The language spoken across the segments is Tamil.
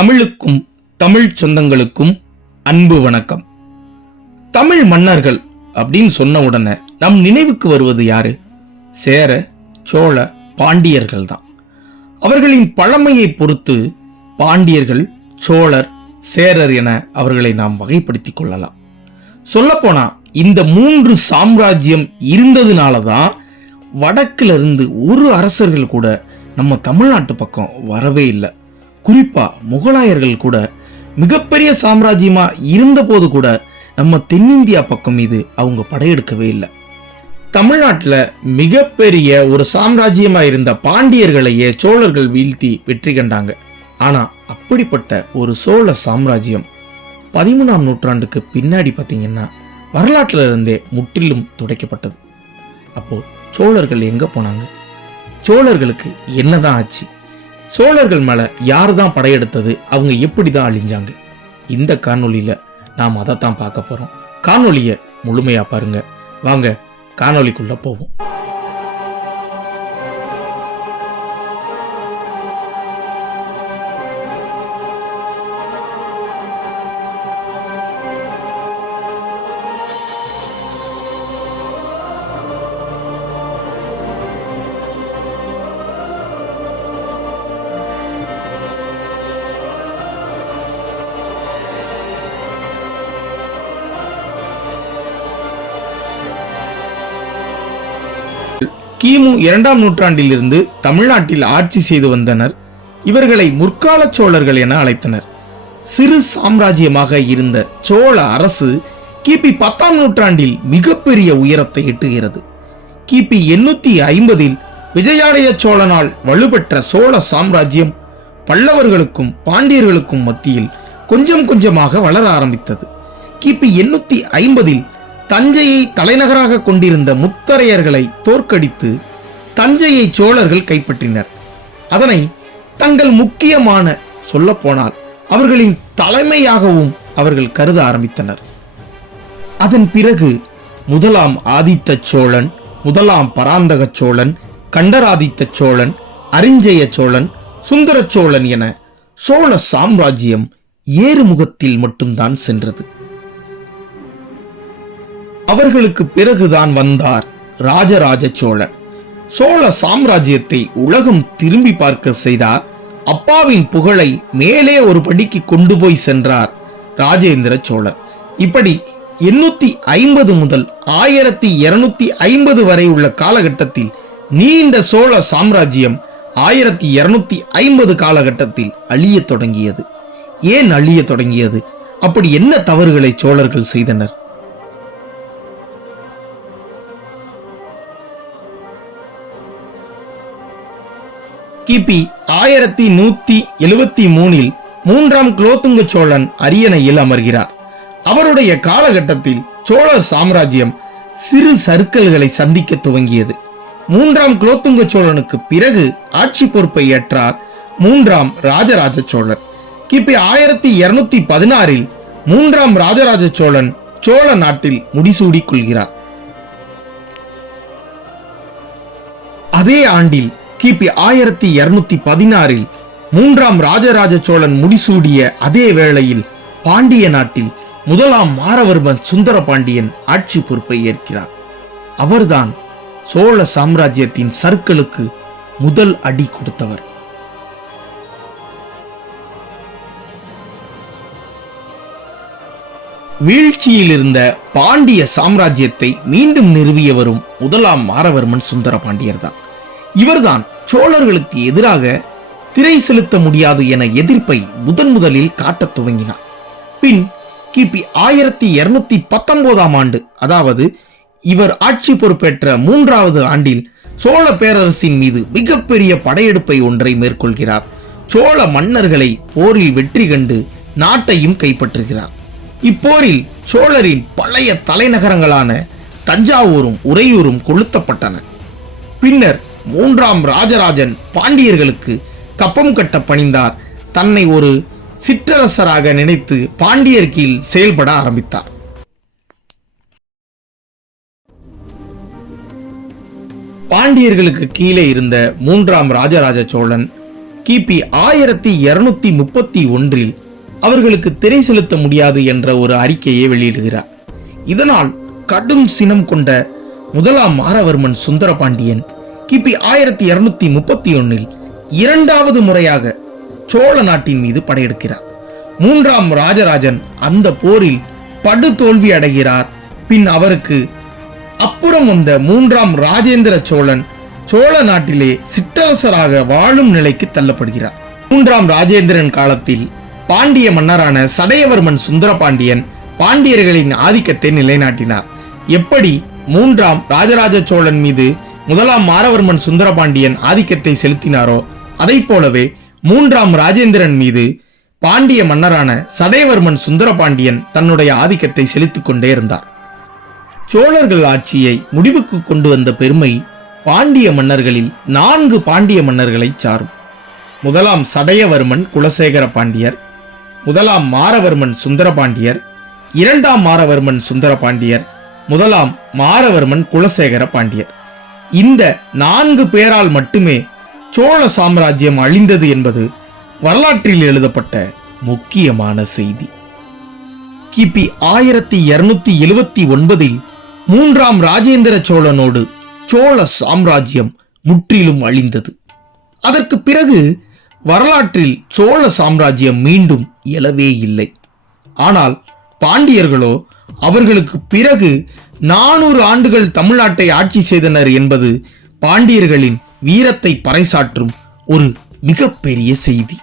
தமிழுக்கும் தமிழ் சொந்தங்களுக்கும் அன்பு வணக்கம். தமிழ் மன்னர்கள் அப்படின்னு சொன்ன உடனே நம் நினைவுக்கு வருவது யாரு? சேர சோழ பாண்டியர்கள் தான். அவர்களின் பழமையை பொறுத்து பாண்டியர்கள் சோழர் சேரர் என அவர்களை நாம் வகைப்படுத்திக் கொள்ளலாம். சொல்லப்போனா இந்த மூன்று சாம்ராஜ்யம் இருந்ததுனால தான் வடக்கிலிருந்து ஒரு அரசர்கள் கூட நம்ம தமிழ்நாட்டு பக்கம் வரவே இல்லை. குறிப்பா முகலாயர்கள் கூட மிகப்பெரிய சாம்ராஜ்யமா இருந்தபோது கூட நம்ம தென்னிந்தியா பக்கம் மீது அவங்க படையெடுக்கவே இல்லை. தமிழ்நாட்டில் மிகப்பெரிய ஒரு சாம்ராஜ்யமா இருந்த பாண்டியர்களையே சோழர்கள் வீழ்த்தி வெற்றி கண்டாங்க. ஆனா அப்படிப்பட்ட ஒரு சோழ சாம்ராஜ்யம் பதிமூணாம் நூற்றாண்டுக்கு பின்னாடி பார்த்தீங்கன்னா வரலாற்றுல இருந்தே முற்றிலும் துடைக்கப்பட்டது. அப்போ சோழர்கள் எங்க போனாங்க? சோழர்களுக்கு என்னதான் ஆச்சு? சோழர்கள் மேல யார் தான் படையெடுத்தது அவங்க எப்படி தான் அழிஞ்சாங்க? இந்த காணொலியில் நாம் அதைத்தான் பார்க்க போறோம். காணொலியை முழுமையா பாருங்க. வாங்க காணொளிக்குள்ள போவோம். கிமு இரண்டாம் நூற்றாண்டிலிருந்து தமிழ்நாட்டில் ஆட்சி செய்து வந்தனர். இவர்களை முற்கால சோழர்கள் என அழைத்தனர். சிறு சாம்ராஜ்யமாக இருந்த சோழ அரசு கிபி பத்தாம் நூற்றாண்டில் மிகப்பெரிய உயரத்தை எட்டுகிறது. கிபி எண்ணூத்தி ஐம்பதில் விஜயாலய சோழனால் வலுப்பெற்ற சோழ சாம்ராஜ்யம் பல்லவர்களுக்கும் பாண்டியர்களுக்கும் மத்தியில் கொஞ்சம் கொஞ்சமாக வளர ஆரம்பித்தது. கிபி எண்ணூத்தி ஐம்பதில் தஞ்சையை தலைநகராக கொண்டிருந்த முத்தரையர்களை தோற்கடித்து தஞ்சையை சோழர்கள் கைப்பற்றினர். அதனை தங்கள் முக்கியமான சொல்லப்போனால் அவர்களின் தலைமையாகவும் அவர்கள் கருத ஆரம்பித்தனர். அதன் பிறகு முதலாம் ஆதித்த சோழன் முதலாம் பராந்தக சோழன் கண்டராதித்த சோழன் அரிஞ்சய சோழன் சுந்தர சோழன் என சோழ சாம்ராஜ்யம் ஏறுமுகத்தில் மட்டும்தான் சென்றது. அவர்களுக்கு பிறகுதான் வந்தார் ராஜராஜ சோழன். சோழ சாம்ராஜ்யத்தை உலகம் திரும்பி பார்க்க செய்தார். அப்பாவின் புகழை மேலே ஒரு படிக்கு கொண்டு போய் சென்றார் ராஜேந்திர சோழன். இப்படி எண்ணூத்தி ஐம்பது முதல் ஆயிரத்தி இருநூத்தி ஐம்பது வரை உள்ள காலகட்டத்தில் நீண்ட சோழ சாம்ராஜ்யம் ஆயிரத்தி இருநூத்தி ஐம்பது காலகட்டத்தில் அழிய தொடங்கியது. ஏன் அழிய தொடங்கியது? அப்படி என்ன தவறுகளை சோழர்கள் செய்தனர்? கிபி ஆயிரத்தி நூத்தி எழுபத்தி மூணில் மூன்றாம் குலோத்துங்க சோழன் அரியணையில் அமர்கிறார். அவருடைய காலகட்டத்தில் சோழர் சாம்ராஜ்யம் சிறு சர்க்கல்களை சந்திக்க துவங்கியது. மூன்றாம் குலோத்துங்க சோழனுக்கு பிறகு ஆட்சி பொறுப்பை ஏற்றார் மூன்றாம் ராஜராஜ சோழன். கிபி ஆயிரத்தி இருநூத்தி பதினாறில் மூன்றாம் ராஜராஜ சோழன் சோழ நாட்டில் முடிசூடிக் கொள்கிறார். அதே ஆண்டில் கிபி ஆயிரத்தி இருநூத்தி பதினாறில் மூன்றாம் ராஜராஜ சோழன் முடிசூடிய அதே வேளையில் பாண்டிய நாட்டில் முதலாம் மாரவர்மன் சுந்தர பாண்டியன் ஆட்சி பொறுப்பை ஏற்கிறார். அவர்தான் சோழ சாம்ராஜ்யத்தின் சர்க்களுக்கு முதல் அடி கொடுத்தவர். வீழ்ச்சியில் இருந்த பாண்டிய சாம்ராஜ்யத்தை மீண்டும் நிறுவியவரும் முதலாம் மாரவர்மன் சுந்தர பாண்டியர் தான் இவர்தான் சோழர்களுக்கு எதிராக திரை செலுத்த முடியாது என எதிர்ப்பை முதன் முதலில் காட்டத் துவங்கினார் பின் கிபி ஆயிரத்தி இருநூத்தி பத்தொன்பதாம் ஆண்டு அதாவது இவர் ஆட்சி பொறுப்பேற்ற மூன்றாவது ஆண்டில் சோழ பேரரசின் மீது மிகப்பெரிய படையெடுப்பை ஒன்றை மேற்கொள்கிறார். சோழ மன்னர்களை போரில் வெற்றி கண்டு நாட்டையும் கைப்பற்றுகிறார். இப்போரில் சோழரின் பழைய தலைநகரங்களான தஞ்சாவூரும் உறையூரும் கொளுத்தப்பட்டன. பின்னர் மூன்றாம் ராஜராஜன் பாண்டியர்களுக்கு கப்பம் கட்ட பணிந்தார். தன்னை ஒரு சிற்றரசராக நினைத்து பாண்டியர் கீழ் செயல்பட ஆரம்பித்தார். பாண்டியர்களுக்கு கீழே இருந்த மூன்றாம் ராஜராஜ சோழன் கிபி ஆயிரத்தி இருநூத்தி முப்பத்தி ஒன்றில் அவர்களுக்கு திரை செலுத்த முடியாது என்ற ஒரு அறிக்கையை வெளியிடுகிறார். இதனால் கடும் சினம் கொண்ட முதலாம் மாரவர்மன் சுந்தரபாண்டியன் கிபி ஆயிரத்தி இருநூத்தி முப்பத்தி ஒன்னில் இரண்டாவது முறையாக சோழ நாட்டின் மீது படையெடுக்கிறார். மூன்றாம் ராஜராஜன் அந்த போரில் படு தோல்வி அடைகிறார். பின் அவருக்கு அப்புறம் வந்த மூன்றாம் ராஜேந்திர சோழன் சோழ நாட்டிலே சிற்றரசராக வாழும் நிலைக்கு தள்ளப்படுகிறார். மூன்றாம் ராஜேந்திரன் காலத்தில் பாண்டிய மன்னரான சடையவர்மன் சுந்தரபாண்டியன் பாண்டியர்களின் ஆதிக்கத்தை நிலைநாட்டினார். எப்படி மூன்றாம் ராஜராஜ சோழன் மீது முதலாம் மாரவர்மன் சுந்தரபாண்டியன் ஆதிக்கத்தை செலுத்தினாரோ? அதைப் போலவே மூன்றாம் ராஜேந்திரன் மீது பாண்டிய மன்னரான சடையவர்மன் சுந்தரபாண்டியன் தன்னுடைய ஆதிக்கத்தை செலுத்திக் கொண்டே இருந்தார். சோழர்கள் ஆட்சியை முடிவுக்கு கொண்டு வந்த பெருமை பாண்டிய மன்னர்களில் நான்கு பாண்டிய மன்னர்களை சாரும். முதலாம் சடையவர்மன் குலசேகர பாண்டியர் முதலாம் மாரவர்மன் சுந்தரபாண்டியர் இரண்டாம் மாரவர்மன் சுந்தரபாண்டியர் முதலாம் மாரவர்மன் குலசேகர பாண்டியர். இந்த நான்கு பேரால் மட்டுமே சோழ சாம்ராஜ்யம் அழிந்தது என்பது வரலாற்றில் எழுதப்பட்ட முக்கியமான செய்தி. கிபி ஆயிரத்தி இருநூத்தி எழுவத்தி ஒன்பதில் மூன்றாம் ராஜேந்திர சோழனோடு சோழ சாம்ராஜ்யம் முற்றிலும் அழிந்தது. அதற்கு பிறகு வரலாற்றில் சோழ சாம்ராஜ்யம் மீண்டும் எழவே இல்லை. ஆனால் பாண்டியர்களோ அவர்களுக்கு பிறகு நானூறு ஆண்டுகள் தமிழ்நாட்டை ஆட்சி செய்தனர் என்பது பாண்டியர்களின் வீரத்தை பறைசாற்றும் ஒரு மிகப்பெரிய செய்தி.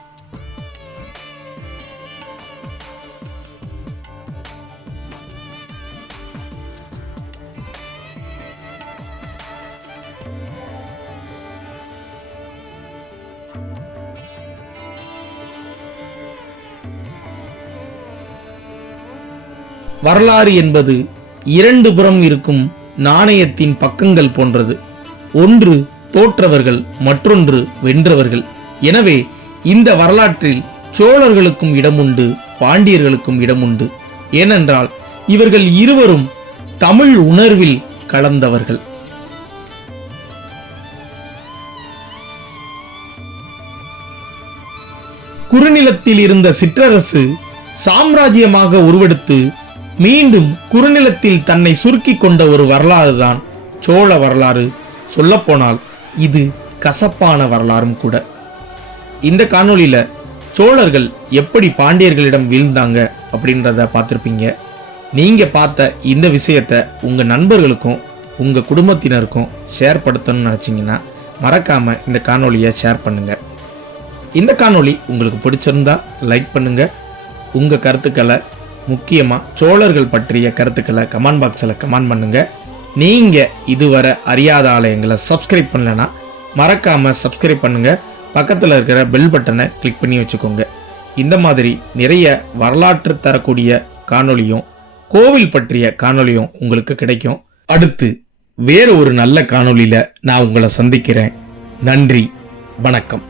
வரலாறு என்பது இரண்டு புறம் இருக்கும் நாணயத்தின் பக்கங்கள் போன்றது. ஒன்று தோற்றவர்கள் மற்றொன்று வென்றவர்கள். எனவே இந்த வரலாற்றில் சோழர்களுக்கும் இடம் உண்டு பாண்டியர்களுக்கும் இடம் உண்டு ஏனென்றால் இவர்கள் இருவரும் தமிழ் உணர்வில் கலந்தவர்கள். குறுநிலத்தில் இருந்த சிற்றரசு சாம்ராஜ்யமாக உருவெடுத்து மீண்டும் குறுநிலத்தில் தன்னை சுருக்கி கொண்ட ஒரு வரலாறு தான் சோழ வரலாறு. சொல்லப்போனால் இது கசப்பான வரலாறும் கூட. இந்த காணொலியில் சோழர்கள் எப்படி பாண்டியர்களிடம் வீழ்ந்தாங்க அப்படின்றத பார்த்துருப்பீங்க. நீங்கள் பார்த்த இந்த விஷயத்த உங்கள் நண்பர்களுக்கும் உங்கள் குடும்பத்தினருக்கும் ஷேர் படுத்தணும்னு நினச்சிங்கன்னா மறக்காமல் இந்த காணொலியை ஷேர் பண்ணுங்கள் இந்த காணொளி உங்களுக்கு பிடிச்சிருந்தா லைக் பண்ணுங்கள் உங்கள் கருத்துக்களை முக்கியமாக சோழர்கள் பற்றிய கருத்துக்களை கமெண்ட் பாக்ஸில் கமெண்ட் பண்ணுங்கள் நீங்கள் இதுவரை அறியாத ஆலயங்களை சப்ஸ்கிரைப் பண்ணலன்னா மறக்காமல் சப்ஸ்கிரைப் பண்ணுங்கள் பக்கத்தில் இருக்கிற பெல் பட்டனை கிளிக் பண்ணி வச்சுக்கோங்க. இந்த மாதிரி நிறைய வரலாற்று தரக்கூடிய காணொலியும் கோவில் பற்றிய காணொலியும் உங்களுக்கு கிடைக்கும். அடுத்து வேறு ஒரு நல்ல காணொலியில் நான் உங்களை சந்திக்கிறேன். நன்றி வணக்கம்.